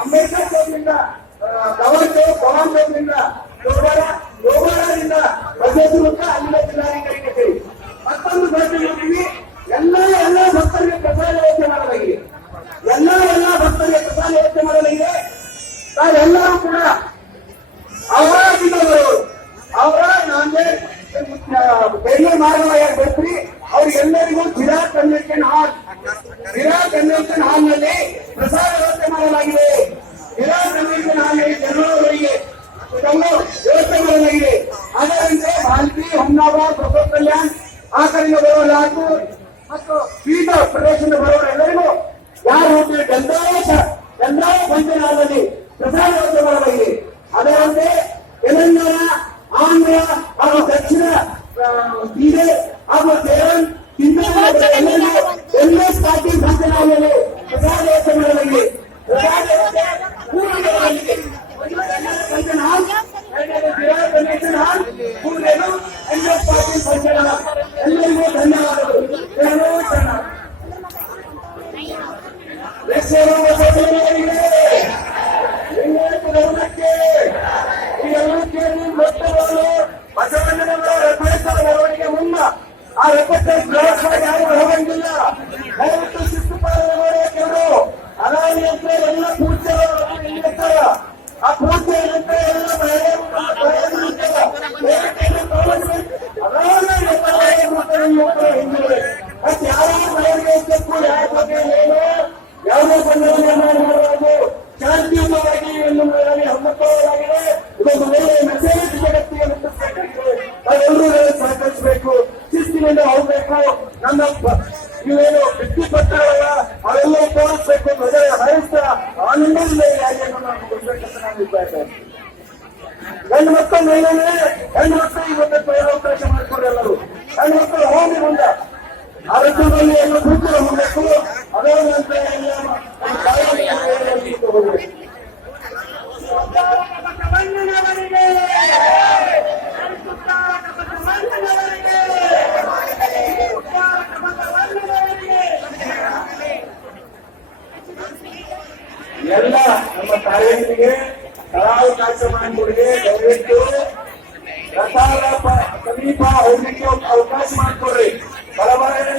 ಅಂಬೇಡ್ಕರ್ ಚೌಕ್ನಿಂದ ಪವನ್ ಚೌಕ್ನಿಂದ ಗೋವಾರದಿಂದ ಬಸವದುರ್ಗ ಅಲ್ಲಿನ ಜಿಲ್ಲಾಧಿಕಾರಿ ಕಚೇರಿ ಮತ್ತೊಂದು ಘಟನೆ ನೋಡ್ತೀವಿ. ಎಲ್ಲ ಭಕ್ತರಿಗೆ ಪ್ರಸಾದ ವ್ಯವಸ್ಥೆ ಮಾಡಲಾಗಿದೆ. ಎಲ್ಲ ಭಕ್ತರಿಗೆ ಪ್ರಸಾದ ವ್ಯವಸ್ಥೆ ಮಾಡಲಾಗಿದೆ. ತಾವೆಲ್ಲರೂ ಕೂಡ ಅವರಾಗಿದ್ದ ಬರೋರು ಅವರ ನಾಂದೇಡ್ ಬೆಂಗಳೂರು ಮಾರ್ಗವಾಗಿ ಬರ್ತೀವಿ. ಅವ್ರಿಗೆಲ್ಲರಿಗೂ ಜಿಲ್ಲಾ ಕನ್ವೆನ್ಷನ್ ಹಾಲ್ ನಲ್ಲಿ ಪ್ರಸಾದ ವ್ಯವಸ್ಥೆ ಮಾಡಲಾಗಿದೆ. ಜಿಲ್ಲಾ ಕನ್ವೆನ್ಷನ್ ಹಾಲ್ ನಲ್ಲಿ ಜನರವರಿಗೆ ವ್ಯವಸ್ಥೆ ಮಾಡಲಾಗಿದೆ. ಅದರಂತೆ ಭಾಲ್ಕಿ, ಹುಮ್ನಾಬಾದ್, ಬಸವ ಕಲ್ಯಾಣ್ ಆ ಕಡೆಯಿಂದ ಬರುವ ಲಾತೂರ್ ಮತ್ತು ವಿವಿಧ ಪ್ರದೇಶದಿಂದ ಬರುವವರೆಲ್ಲರಿಗೂ ಯಾರು ಹೋಗ್ತೀವಿ ಚಂದ್ರಾಯ ಫಂಕ್ಷನ್ ಹಾಲ್ನಲ್ಲಿ ಪ್ರಸಾದ ವ್ಯವಸ್ಥೆ ಮಾಡಲಾಗಿದೆ. ಅದರಂತೆ ತೆಲಂಗಾಣ, ಆಂಧ್ರ ಹಾಗೂ ದಕ್ಷಿಣ ಬೀದರ್ ಹಾಗೂ ಕೇರಳ ಎನ್ಎಸ್ ಪಾಟೀಲ್ ಫಂಕ್ಷನ್ ಹಾಲ್ನಲ್ಲಿ ಪ್ರಸಾದ ವ್ಯವಸ್ಥೆ ಮಾಡಲಾಗಿದೆ. Function hall convention hall NS Patil function hall ಎಲ್ಲರಿಗೂ ಧನ್ಯವಾದಗಳು. ಬಸವಣ್ಣನವರ ರೆಫರೆನ್ಸ್ ಮೆರವಣಿಗೆ ಮುನ್ನ ಆ ರೆಫರೆನ್ಸ್ ಯಾರು ಹೋಗಂಗಿಲ್ಲ. ದಯವಿಟ್ಟು ಶಿಸ್ತು ಪಾಲನೆ ಮಾಡಬೇಕೆಂದು ಅನಾದಿ ಅಂತ ಎಲ್ಲ ಪೂಜ್ಯರು ಇರ್ತಾರ. ಆ ಪೂಜೆ ಏನಂತ ಎಲ್ಲ ಮತ್ತೆ ಯಾರಿಗೆ ಮನೆಗೆ ಹೋಗ್ಬೇಕು, ಯಾರ ಬಗ್ಗೆ ಏನು ಯಾವುದೇ ಬಂಧನ ಮಾಡಬಾರದು. ಶಾಂತಿಯುತವಾಗಿ ಹಮ್ಮತ್ತವಾಗಿದೆ. ಇದೊಂದು ಒಳ್ಳೆಯ ಮೆಸೇಜ್ ಜಗತ್ತಿಗೆ ಮುಟ್ಟಿಸಬೇಕಾಗಿದೆ. ನಾವೆಲ್ಲರೂ ಸಹಕರಿಸಬೇಕು, ಶಿಸ್ತಿನಿಂದ ಹೋಗ್ಬೇಕು. ನಮ್ಮ ಇವೇನು ವ್ಯಕ್ತಿಪತ್ರಗಳ ಅವೆಲ್ಲ ತೋರಿಸಬೇಕು. ಧ್ವಜ ಹಾರಿಸ್ತಾ ಆನಂದದಿಂದ ಈ ಯಾರಿಯನ್ನು ನಾವು ಕೊಡ್ಬೇಕಂತ ನಾನು ಇದ್ದೇನೆ. ಹೆಣ್ಣು ಮಕ್ಕಳು ಮೇಲೇ ಹೆಣ್ಣು ಮಕ್ಕಳು ಇವತ್ತು ಅವಕಾಶ ಮಾಡಿಕೊಡಿ. ಎಲ್ಲರೂ ಹೆಣ್ಣು ಮಕ್ಕಳು ಹೋಗಿ ಮುಂದೆ ಆರೋಗ್ಯದಲ್ಲಿ ಎಲ್ಲ ಕೂತು ಹೋಗಬೇಕು. ಅದರ ನಂತರ ಎಲ್ಲ ಹೋಗಬೇಕು. ಎಲ್ಲ ನಮ್ಮ ತಾಯಂದಿರಿಗೆ ತಳಾವು ಕಾರ್ಯಕ್ರಮಗಳಿಗೆ ದಯವಿಟ್ಟು ರಥಾಲ ಸಮೀಪ ಹೋಗ್ಲಿಕ್ಕೆ ಅವಕಾಶ ಮಾಡಿಕೊಡ್ರಿ. ಬರಬರ